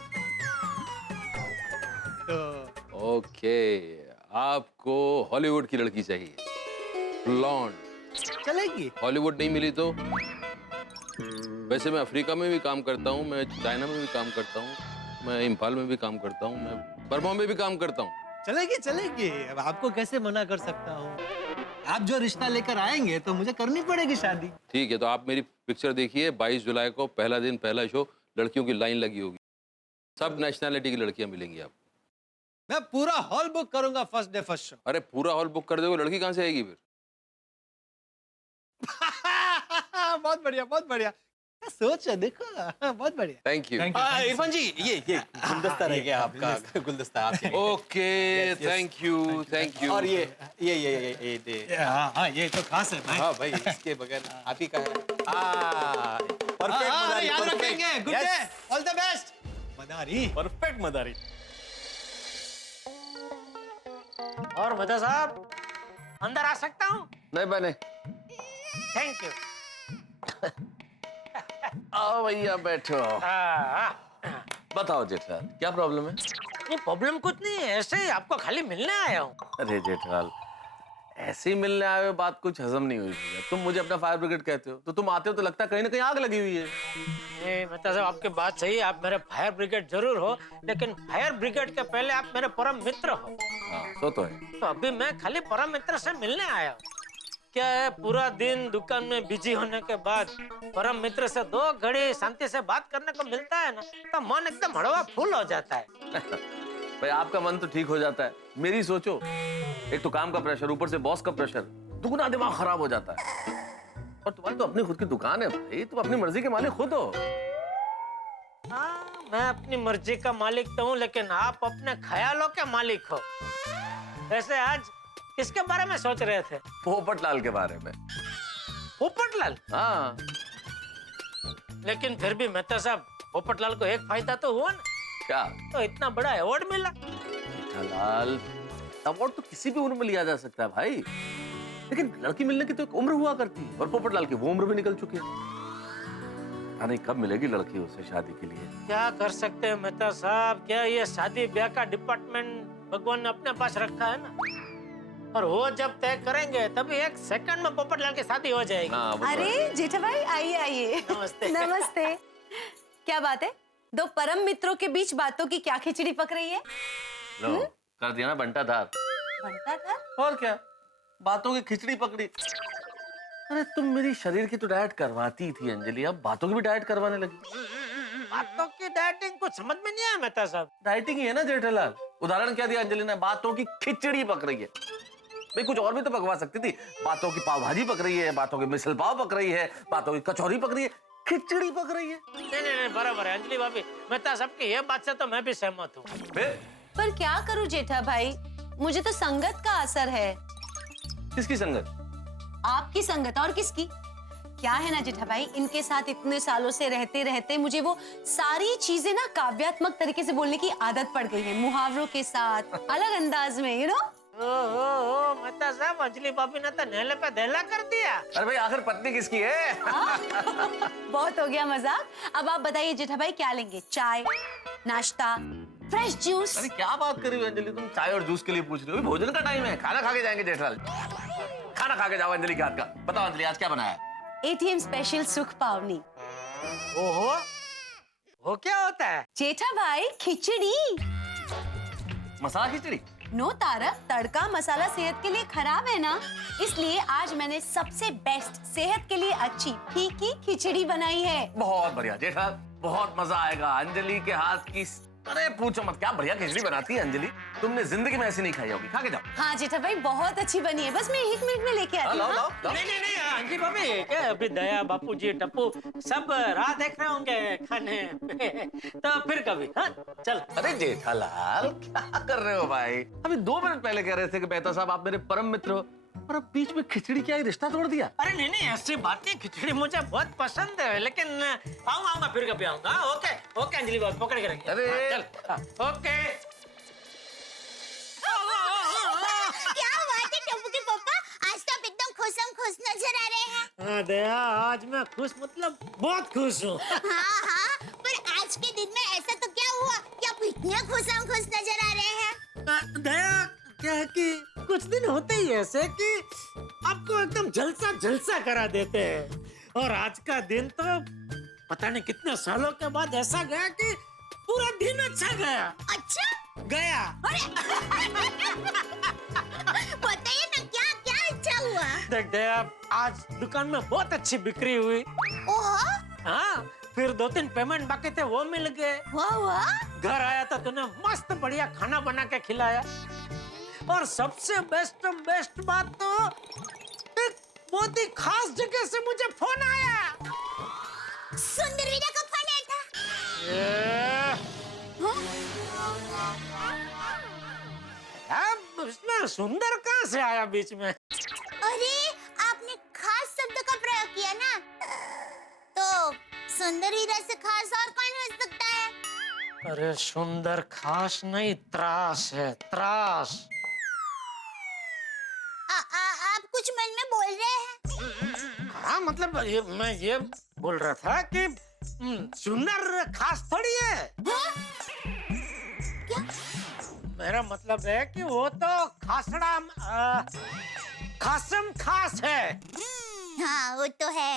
तो। ओके, आपको हॉलीवुड की लड़की चाहिए, ब्लॉन्ड चलेगी? हॉलीवुड नहीं मिली तो? वैसे मैं अफ्रीका में भी काम करता हूँ, मैं चाइना में भी काम करता हूँ, मैं इम्फाल में भी काम करता हूँ, मैं बर्मा में भी काम करता हूँ। चलेगी। अब आपको कैसे मना कर सकता हूँ? आप जो रिश्ता लेकर आएंगे तो मुझे करनी पड़ेगी शादी। ठीक है, तो आप मेरी पिक्चर देखिए। 22 जुलाई को पहला दिन, पहला शो, लड़कियों की लाइन लगी होगी, सब नेशनैलिटी की लड़कियां मिलेंगी आप। मैं पूरा हॉल बुक करूंगा फर्स्ट डे फर्स्ट शो। अरे पूरा हॉल बुक कर दोगे, लड़की कहाँ से आएगी फिर? बहुत बढ़िया सोच है, देखो बहुत बढ़िया। Thank you. इरफान जी ये गुलदस्ता रह गया आपका, गुलदस्ता आपके। Okay thank you. और ये दे। हाँ ये तो खास है भाई। हाँ भाई, इसके बगैर आप ही का है। परफेक्ट मदारी, याद रखेंगे। Good day, all the best Madari. Perfect मदारी। और मदा साहब अंदर आ सकता हूँ? नहीं बने। Thank you. आओ भैया बैठो। बताओ जेठलाल, क्या प्रॉब्लम है? ये प्रॉब्लम कुछ नहीं है, ऐसे ही आपको खाली मिलने आया हूँ। अरे जेठलाल, ऐसे ही मिलने आए हो, बात कुछ हजम नहीं हुई भैया। तुम मुझे अपना फायर ब्रिगेड कहते हो, तो तुम आते हो तो लगता है कहीं ना कहीं आग लगी हुई है। नहीं मेहता साहब, आपकी बात सही है, आप मेरे फायर ब्रिगेड जरूर हो, लेकिन फायर ब्रिगेड के पहले आप मेरे परम मित्र हो। हाँ, तो है। तो अभी मैं खाली परम मित्र से मिलने आया हूँ। क्या है, पूरा दिन दुकान में बिजी होने के बाद परम मित्र से 2 घड़ी शांति से बात करने को मिलता है ना, तो मन एकदम हड़वा फुल हो जाता है। भाई आपका मन तो ठीक हो जाता है, मेरी सोचो, एक तो काम का प्रेशर, ऊपर से बॉस का प्रेशर, दुगना दिमाग खराब हो जाता है। और तुम्हारी तो अपनी खुद की दुकान है भाई, तुम अपनी मर्जी के मालिक खुद हो। हाँ, मैं अपनी मर्जी का मालिक तो हूँ, लेकिन आप अपने ख्यालों के मालिक हो। वैसे आज किसके बारे में सोच रहे थे? पोपटलाल के बारे में। पोपटलाल? हाँ। लेकिन फिर भी मेहता साहब, पोपटलाल को एक फायदा तो हुआ ना। क्या? तो इतना बड़ा अवार्ड मिला। जेठालाल, अवार्ड तो किसी भी उम्र में लिया जा सकता है भाई, लेकिन लड़की मिलने की तो एक उम्र हुआ करती है, और पोपटलाल की वो उम्र भी निकल चुकी है। पता नहीं कब मिलेगी लड़की उसे शादी के लिए। क्या कर सकते हैं मेहता साहब, क्या ये शादी ब्याह का डिपार्टमेंट भगवान ने अपने पास रखा है ना, और वो जब तय करेंगे तभी 1 सेकंड में पोपटलाल की शादी हो जाएगी। अरे जेठा भाई, आइए आइए। नमस्ते। नमस्ते। क्या बात है, 2 परम मित्रों के बीच बातों की क्या खिचड़ी पक रही है? लो, कर दिया ना बंटा धार। बनता था? और क्या, बातों की खिचड़ी पकड़ी। अरे तुम मेरी शरीर की तो डाइट करवाती थी अंजलि, अब बातों की भी डाइट करवाने लगी। बातों की डाइटिंग कुछ समझ में नहीं आया मेहता साहब। डाइटिंग ही है ना जेठालाल। उदाहरण क्या दिया अंजलि ने, बातों की खिचड़ी पक रही है। भाई कुछ और भी तो पकवा सकती थी, बातों की पाव भाजी पक रही है, बातों की मिसल पाव पक रही है, बातों की कचौरी पक रही है, खिचड़ी पक रही है। नहीं, बराबर है अंजलि भाभी, मेहता साहब की ये बात से तो मैं भी सहमत हूँ। पर क्या करूं जेठा भाई, मुझे तो संगत का असर है। किसकी संगत? आपकी संगत, और किसकी? क्या है ना जेठा भाई, इनके साथ इतने सालों से रहते रहते मुझे वो सारी चीजें ना काव्यात्मक तरीके से बोलने की आदत पड़ गई है, मुहावरों के साथ, अलग अंदाज में, यू नो। ओ मेहता साहब, अंजलि भाभी ने तो नेले पे धेला कर दिया। अरे भाई आखिर पत्नी किसकी है? बहुत हो गया मजाक। अब आप बताइए जेठा भाई, क्या लेंगे? चाय, नाश्ता, फ्रेश जूस? अरे क्या बात कर रही हो अंजलि, तुम चाय और जूस के लिए पूछ रही हो? भोजन का टाइम है, खाना खा के जाएंगे जेठालाल। खाना खा के जाओ अंजलि के हाथ का। बताओ अंजलि, आज क्या बनाया? ATM स्पेशल सुख पावनी। ओहो, वो क्या होता है? जेठा भाई, खिचड़ी। मसाला खिचड़ी? नो तारक, तड़का मसाला सेहत के लिए खराब है ना, इसलिए आज मैंने सबसे बेस्ट, सेहत के लिए अच्छी फीकी खिचड़ी बनाई है। बहुत बढ़िया जेठालाल, बहुत मजा आएगा अंजलि के हाथ की। अरे पूछो मत, क्या बढ़िया खिचड़ी बनाती है अंजलि, तुमने जिंदगी में ऐसी नहीं खाई होगी। खा के जाओ। हाँ जेठा भाई, बहुत अच्छी बनी है, बस मैं 1 मिनट में लेके आती हूँ। नहीं, अंजलि भाभी, क्या अभी दया, बापूजी, टप्पू सब राह देख रहे होंगे खाने पे, तो फिर कभी। हाँ चल। अरे जेठालाल, क्या कर रहे हो भाई? अभी 2 मिनट पहले कह रहे थे कि मेहता साहब आप मेरे परम मित्र हो, और अब बीच में खिचड़ी क्या रिश्ता तोड़ दिया? अरे नहीं, ऐसी बात नहीं, खिचड़ी मुझे बहुत पसंद है, लेकिन आऊंगा फिर कभी आऊंगा। ओके अंजलि बाबू, पकड़ के रखिए। अरे चल, ओके। क्या बात है टप्पू के पापा, आज तो आप एकदम खुश नजर आ रहे हैं। हाँ दया, आज मैं खुश, मतलब बहुत खुश हूँ। हाँ, पर आज के दिन में ऐसा तो क्या हुआ कि आप इतने खुश नजर आ रहे हैं? दया, क्या है कि कुछ दिन होते ही ऐसे कि आपको एकदम झलसा करा देते हैं, और आज का दिन तो पता नहीं कितने सालों के बाद ऐसा गया कि पूरा दिन अच्छा गया। अच्छा गया? बताइए ना, क्या अच्छा हुआ? देख दया, आज दुकान में बहुत अच्छी बिक्री हुई। ओहो। हाँ, फिर 2-3 पेमेंट बाकी थे, वो मिल गए। वाह। घर आया तो तूने मस्त बढ़िया खाना बना के खिलाया, और सबसे बेस्ट बात तो एक बहुत ही खास जगह से मुझे फोन आया। सुंदर वीरा का फोन आया था। इसमें सुंदर कहाँ से आया बीच में? अरे आपने खास शब्द का प्रयोग किया ना, तो सुंदर वीरा से खास और कौन हो सकता है? अरे सुंदर खास नहीं, त्रास है, त्रास। आप कुछ मन में बोल रहे हैं? हाँ मतलब मैं ये बोल रहा था कि सुंदर खास थोड़ी है। क्या? मेरा मतलब है कि वो तो खासम खास है। हाँ वो तो है।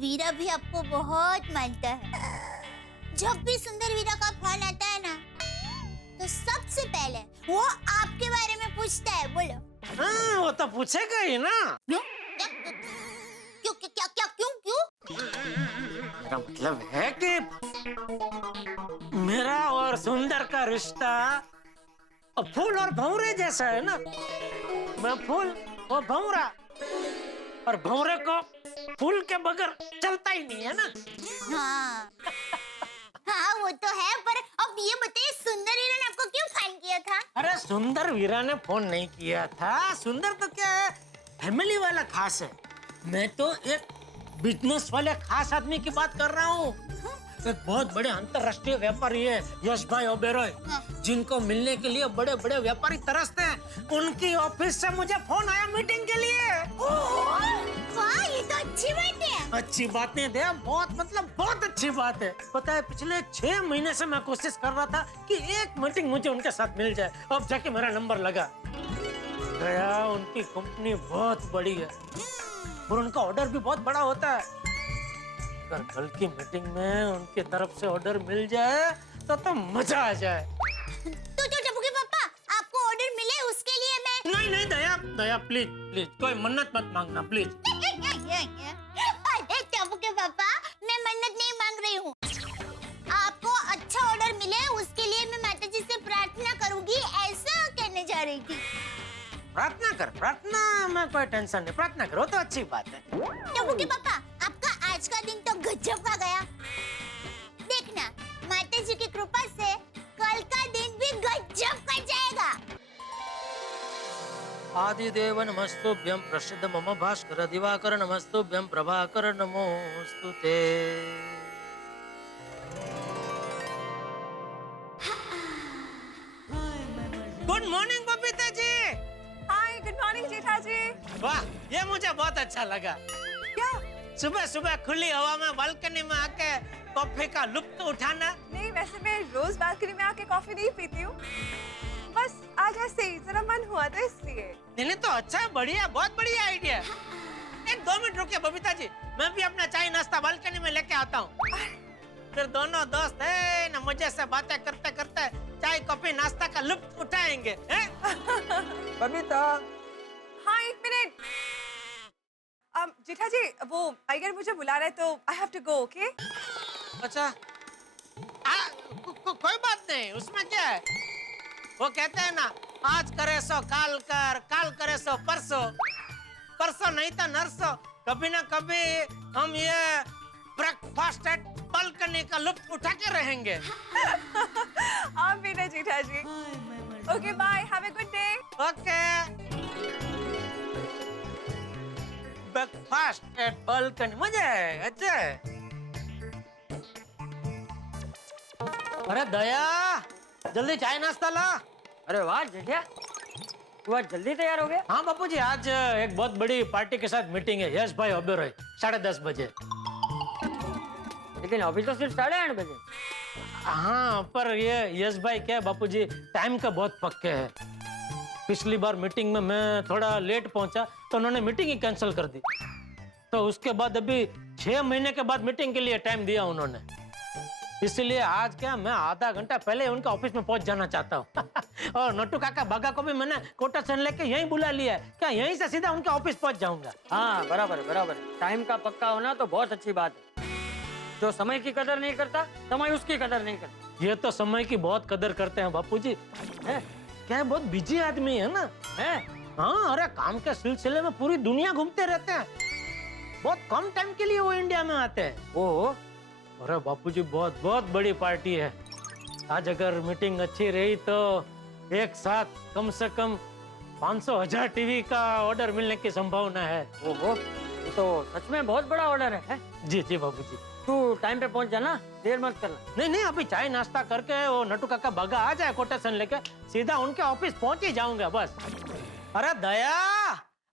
वीरा भी आपको बहुत मानता है। जब भी सुंदर वीरा का फोन आता है ना, तो सबसे पहले वो आपके बारे में पूछता है। बोलो। हाँ वो तो पूछेगा ही ना। क्यों? क्यों? मेरा मतलब है कि मेरा और सुंदर का रिश्ता फूल और भंवरे जैसा है ना। मैं फूल, वो भंवरा, और भंवरे को फूल के बगैर चलता ही नहीं है ना। हाँ हाँ वो तो है। पर अब ये बताइए, सुंदर वीरा ने आपको क्यों फोन किया था? अरे सुंदर वीरा ने फोन नहीं किया था। सुंदर तो क्या है, फैमिली वाला खास है। मैं तो एक बिजनेस वाले खास आदमी की बात कर रहा हूँ। एक बहुत बड़े अंतरराष्ट्रीय व्यापारी है यश भाई ओबेरॉय, जिनको मिलने के लिए बड़े बड़े व्यापारी तरसते हैं। उनकी ऑफिस से मुझे फोन आया मीटिंग के लिए। वाह, ये तो अच्छी बात है। अच्छी बात नहीं दे, बहुत अच्छी बात है। पता है पिछले 6 महीने से मैं कोशिश कर रहा था कि एक मीटिंग मुझे उनके साथ मिल जाए। अब जाके मेरा नंबर लगा गया। उनकी कंपनी बहुत बड़ी है और उनका ऑर्डर भी बहुत बड़ा होता है। अगर कल की मीटिंग में उनकी तरफ से ऑर्डर मिल जाए तो मजा आ जाए। तो टप्पू के पापा, आपको ऑर्डर मिले उसके लिए मैं नहीं दया प्लीज कोई मन्नत मत मांगना प्लीज। अरे टप्पू के पापा, मैं मन्नत नहीं मांग रही हूँ। आपको अच्छा ऑर्डर मिले उसके लिए मैं माता जी से प्रार्थना करूंगी, ऐसा कहने जा रही थी। प्रार्थना में कोई टेंशन नहीं, प्रार्थना करो तो अच्छी बात है। टप्पू के पापा, आपका आज का दिन तो गजब का गया। देखना, माता जी की कृपा से कल का दिन भी गजब का जाएगा। आदिदेव नमस्तुभ्यं प्रसिद्ध मम भास्कर दिवाकर नमस्तुभ्यं प्रभाकर नमोस्तुते। Good morning Babita ji. हाय, गुड मॉर्निंग जेठा जी। वाह, ये मुझे बहुत अच्छा लगा। क्या? सुबह सुबह खुली हवा में बालकनी में आके कॉफी का लुत्फ उठाना। नहीं, वैसे मैं रोज बालकनी में आके कॉफी नहीं पीती हूँ, बस आज ऐसे ही जरा मन हुआ था इसलिए। नहीं तो अच्छा है, बढ़िया, बहुत बढ़िया आइडिया। एक 2 मिनट रुकिए बबीता जी, मैं भी अपना चाय नाश्ता बालकनी में लेके आता हूँ। फिर दोनों दोस्त है ना मजे से बातें करते करते चाय कॉफी नाश्ता का लुत्फ उठाएंगे। बबीता। हाँ, 1 मिनट। जेठा जी, वो अगर मुझे बुला रहे तो I have to go, okay? अच्छा, कोई बात नहीं, उसमें क्या है। वो कहते हैं ना, आज करे सो काल कर, काल करे सो परसों, परसों नहीं तो नरसों। कभी ना कभी हम ये ब्रेकफास्ट एट बालकनी का लुत्फ उठा के रहेंगे। आप भी ना Jetha ji. Okay, bye, have a good day. Okay. Breakfast at balcony, मजा है, अच्छा है। अरे दया, जल्दी चाय नाश्ता ला। अरे वाह जेठिया, तू आज जल्दी तैयार हो गया? हाँ बापू जी, आज एक बहुत बड़ी पार्टी के साथ मीटिंग है यश भाई ओबेरॉय, 10:30 बजे। लेकिन अभी तो सिर्फ 8:30 बजे। हाँ, पर ये यश भाई क्या है बापू जी, टाइम का बहुत पक्के है। पिछली बार मीटिंग में मैं थोड़ा लेट पहुंचा तो उन्होंने मीटिंग ही कैंसिल कर दी। तो उसके बाद अभी 6 महीने के बाद मीटिंग के लिए टाइम दिया उन्होंने। इसलिए आज क्या, मैं आधा घंटा पहले उनके ऑफिस में पहुंच जाना चाहता हूँ। और नट्टू काका बागा को भी मैंने कोटेशन लेके यहीं बुला लिया है। क्या यहीं से सीधा उनके ऑफिस पहुंच जाऊंगा? हाँ, बराबर। टाइम का पक्का होना तो बहुत अच्छी बात है। जो समय की कदर नहीं करता, समय उसकी कदर नहीं करता। ये तो समय की बहुत कदर करते हैं बापू जी। क्या है, बहुत बिजी आदमी है ना। है? हाँ, अरे काम के सिलसिले में पूरी दुनिया घूमते रहते हैं। बहुत कम टाइम के लिए वो इंडिया में आते हैं। ओह, अरे बापूजी, बहुत बड़ी पार्टी है। आज अगर मीटिंग अच्छी रही तो एक साथ कम से कम 500,000 टीवी का ऑर्डर मिलने की संभावना है। ओहो, ये तो सच में बहुत बड़ा ऑर्डर है? जी बापूजी। तू टाइम पे पहुंच जाना, देर मत करना। नहीं, अभी चाय नाश्ता करके वो नट्टू काका बागा आ जाए कोटेशन लेके, सीधा उनके ऑफिस पहुंच ही जाऊंगा बस। अरे दया,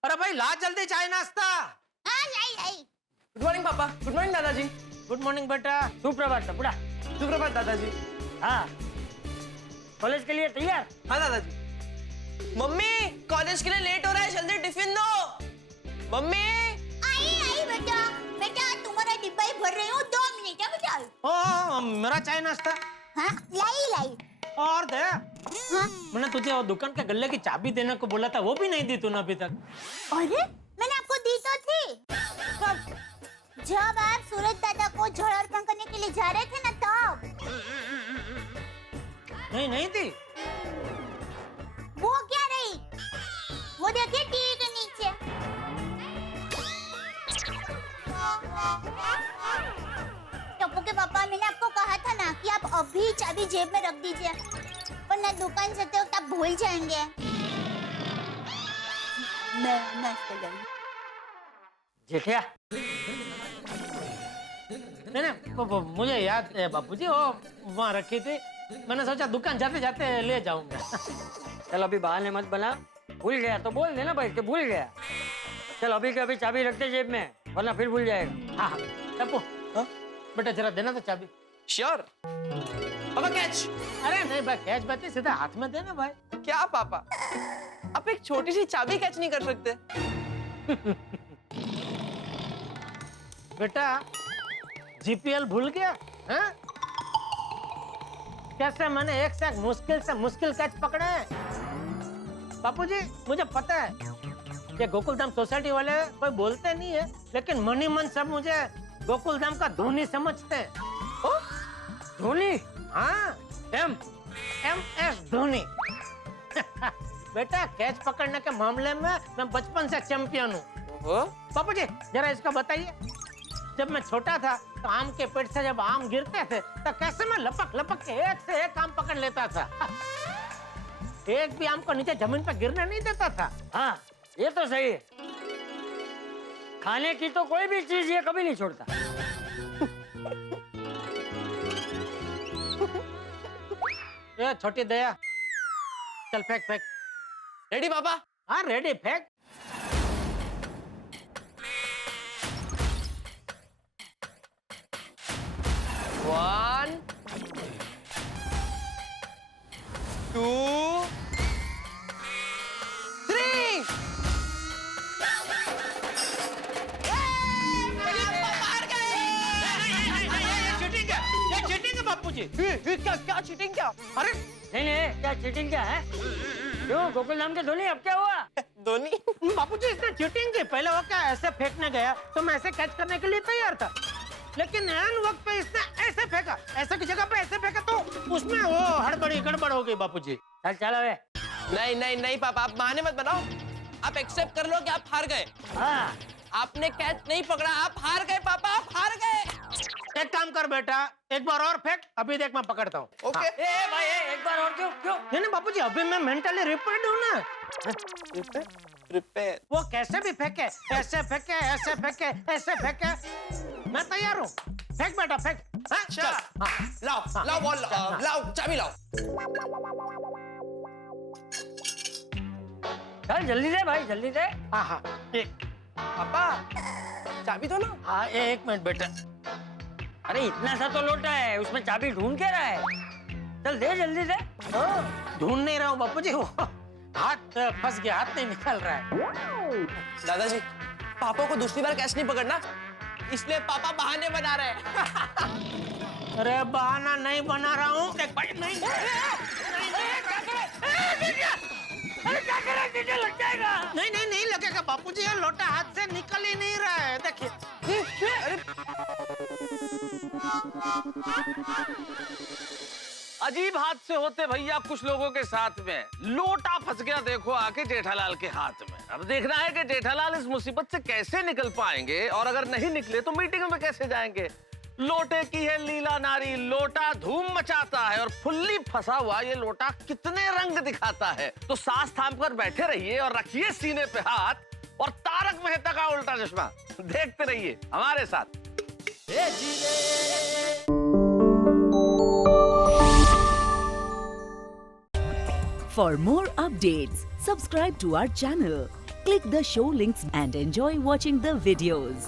अरे भाई ला जल्दी चाय नाश्ता। हाँ, लाई। गुड मॉर्निंग पापा, गुड मॉर्निंग दादाजी। गुड मॉर्निंग बेटा। सुप्रभात टपुड़ा। सुप्रभात दादाजी। हाँ, कॉलेज के लिए तैयार? हाँ दादाजी। मम्मी, कॉलेज के लिए लेट हो रहा है, जल्दी टिफिन दो। मम्मी। आई बेटा, बेटा तुम्हारा डिब्बा ही भर रही हूँ, 2 मिनट है बेटा। ओ मेरा चाय नाश्ता। हाँ, लाई। और दे। मैंने तुझे वो दुकान के गल्ले की चाबी देने को बोला था, वो भी नहीं दी तूने अभी तक। अरे मैंने आपको दी तो थी। कब? जब आप सूरज दादा को जड़ अर्पण करने के लिए जा रहे थे ना तब। नहीं थी। वो क्या रही? वो देखिए टीवी के नीचे। टप्पू के पापा, मैंने आपको कहा था ना कि आप अभी चाबी जेब में रख दीजिए, वरना दुकान जाते वक्त आप भूल जाएंगे। मैं जेठिया, नहीं मुझे याद है बापूजी, वो वहाँ रखी थी, मैंने सोचा दुकान जाते जाते ले जाऊंगा। चल अभी बहाने मत बना, भूल गया तो बोल देना भाई कि भूल गया। चल अभी के अभी चाबी रखते जेब में, वरना फिर भूल जाएगा। हाँ टप्पू, बेटा जरा देना तो चाबी। श्योर पापा। कैच। अरे नहीं भाई, कैच बात है, सीधा हाथ में देना भाई। क्या पापा, आप एक छोटी सी चाबी कैच नहीं कर सकते? बेटा जीपीएल भूल गया? हाँ? कैसे मैंने एक से एक मुश्किल कैच पकड़े हैं। बापूजी मुझे पता है ये गोकुलधाम सोसाइटी वाले कोई बोलते नहीं है, लेकिन मनी मन सब मुझे गोकुलधाम का धोनी समझते हैं। धोनी? हाँ, MS धोनी। बेटा कैच पकड़ने के मामले में मैं बचपन से चैंपियन हूँ। बापूजी जरा इसको बताइए, जब मैं छोटा था तो आम के पेड़ से जब आम गिरते थे तो कैसे मैं लपक के एक से एक आम पकड़ लेता था। एक भी आम को नीचे जमीन पर गिरने नहीं देता था। हाँ ये तो सही है, खाने की तो कोई भी चीज ये कभी नहीं छोड़ता। ये छोटी दया, चल फेंक। रेडी पापा? हाँ रेडी, फेंक। One, 2, 3। चीटिंग है बापूजी। क्या चीटिंग क्या? अरे नहीं, क्या चीटिंग क्या है? क्यों गोकुलधाम के धोनी, अब क्या हुआ? धोनी? बापूजी इसने चीटिंग की। पहले वो क्या ऐसे फेंकने गया तो मैं ऐसे कैच करने के लिए तैयार था, लेकिन ऐन वक्त पे इसने ऐसे फेंका, ऐसे की जगह पे ऐसे फेंका तो उसमें वो हड़बड़ी गड़बड़ हो गई बापूजी। चलो वे। नहीं पापा, आप बहाने मत बनाओ। आप एक्सेप्ट कर लो कि आप हार गए। हाँ। आपने कैच नहीं पकड़ा, आप हार गए पापा, आप हार गए। एक काम कर बेटा, एक बार और फेंक, अभी देख मैं पकड़ता हूँ। ओके। ए भाई एक बार और क्यों? नहीं बापूजी, अभी मैं मेंटली रिपेयर्ड हूँ ना। रिपेयर? वो कैसे भी फेंके, ऐसे फेंके, ऐसे फेंके, ऐसे फेंके, मैं तैयार हूँ। फेंक बेटा फेंक। चल लाओ बॉल, लाओ चाबी लाओ। चल जल्दी दे भाई, जल्दी दे। हाँ पापा चाबी दो ना। हाँ एक मिनट बेटा। अरे इतना सा तो लोटा है, उसमें चाबी ढूंढ के रहा है। चल दे, जल्दी दे। ढूंढ नहीं रहा हूँ बापूजी, हाथ फंस गया, हाथ नहीं निकल रहा है। दादाजी पापा को दूसरी बार कैच नहीं पकड़ना, इसलिए पापा बहाने बना रहे हैं। अरे बहाना नहीं बना रहा हूँ। नहीं लग जाएगा। नहीं लगेगा बापूजी, ये लोटा हाथ से निकल ही नहीं रहा है, देखिए। अरे अजीब हादसे होते भैया कुछ लोगों के साथ में। लोटा फंस गया देखो आके जेठालाल के हाथ में। अब देखना है कि जेठालाल इस मुसीबत से कैसे निकल पाएंगे, और अगर नहीं निकले तो मीटिंग में कैसे जाएंगे। लोटे की है लीला नारी, लोटा धूम मचाता है, और फुल्ली फंसा हुआ ये लोटा कितने रंग दिखाता है। तो सांस थाम कर बैठे रहिए और रखिए सीने पे हाथ, और तारक मेहता का उल्टा चश्मा देखते रहिए हमारे साथ। For more updates, subscribe to our channel, click the show links and enjoy watching the videos.